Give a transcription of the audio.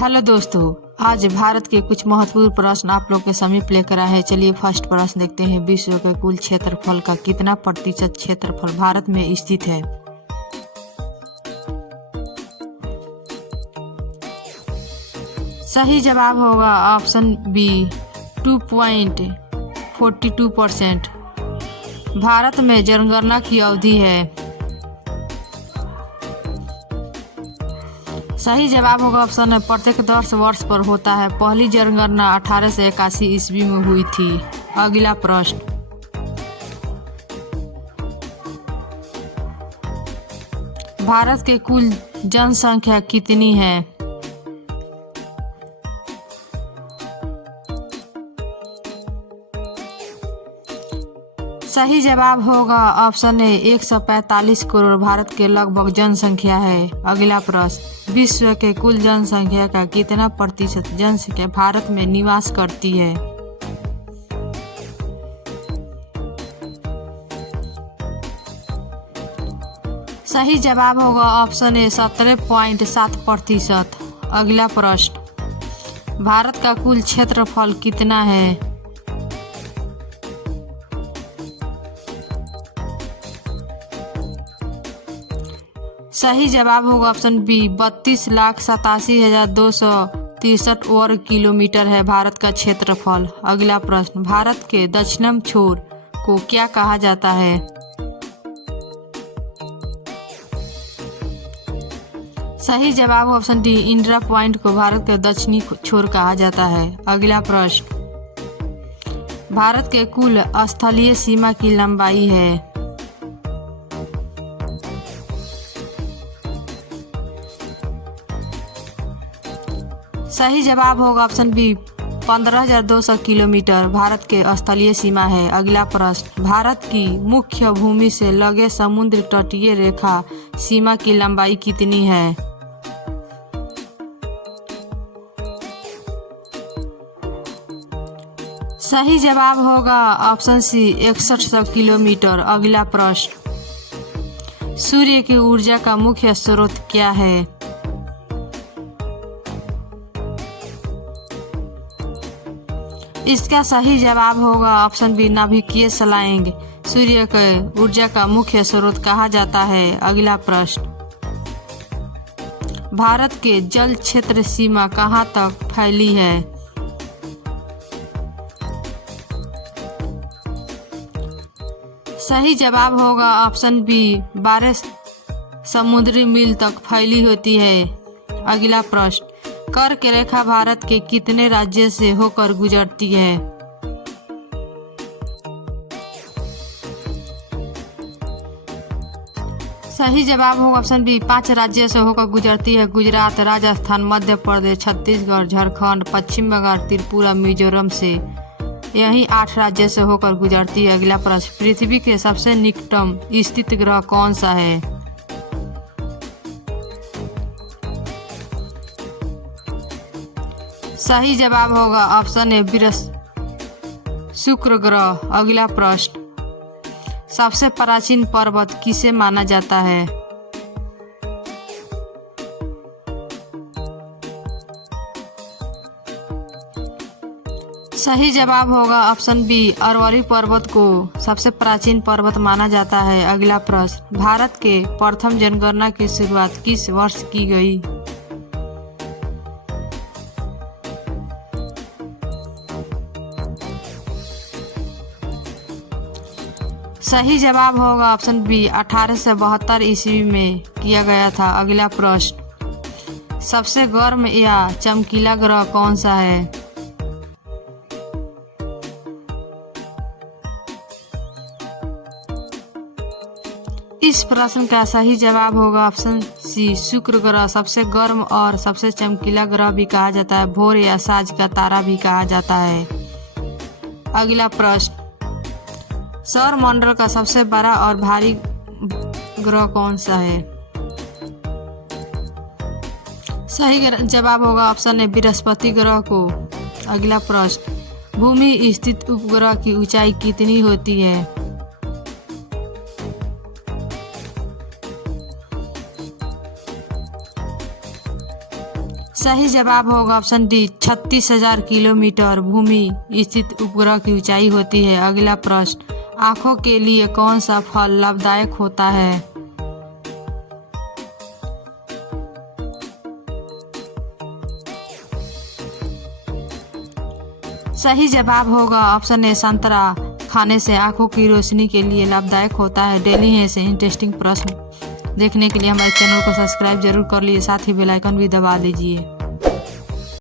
Hello दोस्तों, आज भारत के कुछ महत्वपूर्ण प्रश्न आप लोग के समीप लेकर आए हैं। चलिए फर्स्ट प्रश्न देखते हैं। विश्व के कुल क्षेत्रफल का कितना प्रतिशत क्षेत्रफल भारत में स्थित है? सही जवाब होगा ऑप्शन बी 2.42%। भारत में जनगणना की अवधि है। सही जवाब होगा ऑप्शन है प्रत्येक 10 वर्ष पर होता है। पहली जनगणना 1881 ईस्वी में हुई थी। अगला प्रश्न, भारत के कुल जनसंख्या कितनी है? सही जवाब होगा ऑप्शन ए 145 करोड़ भारत के लगभग जनसंख्या है। अगला प्रश्न, विश्व के कुल जनसंख्या का कितना प्रतिशत जनसंख्या भारत में निवास करती है? सही जवाब होगा ऑप्शन ए 17.7%। अगला प्रश्न, भारत का कुल क्षेत्रफल कितना है? सही जवाब होगा ऑप्शन बी 32,87,263 वर्ग किलोमीटर है भारत का क्षेत्रफल। अगला प्रश्न, भारत के दक्षिणम छोर को क्या कहा जाता है? सही जवाब ऑप्शन डी इंदिरा पॉइंट को भारत के दक्षिणी छोर कहा जाता है। अगला प्रश्न, भारत के कुल स्थलीय सीमा की लंबाई है? सही जवाब होगा ऑप्शन बी 15,200 किलोमीटर भारत के स्थलीय सीमा है। अगला प्रश्न, भारत की मुख्य भूमि से लगे समुद्र तटीय रेखा सीमा की लंबाई कितनी है? सही जवाब होगा ऑप्शन सी 6100 किलोमीटर। अगला प्रश्न, सूर्य की ऊर्जा का मुख्य स्रोत क्या है? इसका सही जवाब होगा ऑप्शन बी नाभिकीय स्लैंग सूर्य के ऊर्जा का मुख्य स्रोत कहा जाता है। अगला प्रश्न, भारत के जल क्षेत्र सीमा कहाँ तक फैली है? सही जवाब होगा ऑप्शन बी 12 समुद्री मील तक फैली होती है। अगला प्रश्न, कर्क रेखा भारत के कितने राज्य से होकर गुजरती है? सही जवाब होगा ऑप्शन बी 5 राज्य से होकर गुजरती है। गुजरात, राजस्थान, मध्य प्रदेश, छत्तीसगढ़, झारखंड, पश्चिम बंगाल, त्रिपुरा, मिजोरम से यही 8 राज्य से होकर गुजरती है। अगला प्रश्न, पृथ्वी के सबसे निकटतम स्थित ग्रह कौन सा है? सही जवाब होगा ऑप्शन ए शुक्र ग्रह। अगला प्रश्न, सबसे प्राचीन पर्वत किसे माना जाता है? सही जवाब होगा ऑप्शन बी अरवली पर्वत को सबसे प्राचीन पर्वत माना जाता है। अगला प्रश्न, भारत के प्रथम जनगणना की शुरुआत किस वर्ष की गई? सही जवाब होगा ऑप्शन बी 1872 ईस्वी में किया गया था। अगला प्रश्न, सबसे गर्म या चमकीला ग्रह कौन सा है? इस प्रश्न का सही जवाब होगा ऑप्शन सी शुक्र ग्रह सबसे गर्म और सबसे चमकीला ग्रह भी कहा जाता है। भोर या साँझ का तारा भी कहा जाता है। अगला प्रश्न, सौर मंडल का सबसे बड़ा और भारी ग्रह कौन सा है? सही जवाब होगा ऑप्शन ए बृहस्पति ग्रह को। अगला प्रश्न, भूमि स्थित उपग्रह की ऊंचाई कितनी होती है? सही सही जवाब होगा ऑप्शन डी 36,000 किलोमीटर भूमि स्थित उपग्रह की ऊंचाई होती है। अगला प्रश्न, आंखों के लिए कौन सा फल लाभदायक होता है? सही जवाब होगा ऑप्शन ए संतरा। खाने से आंखों की रोशनी के लिए लाभदायक होता है। डेली है ऐसे इंटरेस्टिंग प्रश्न देखने के लिए हमारे चैनल को सब्सक्राइब जरूर कर लीजिए, साथ ही बेल आइकन भी दबा दीजिए।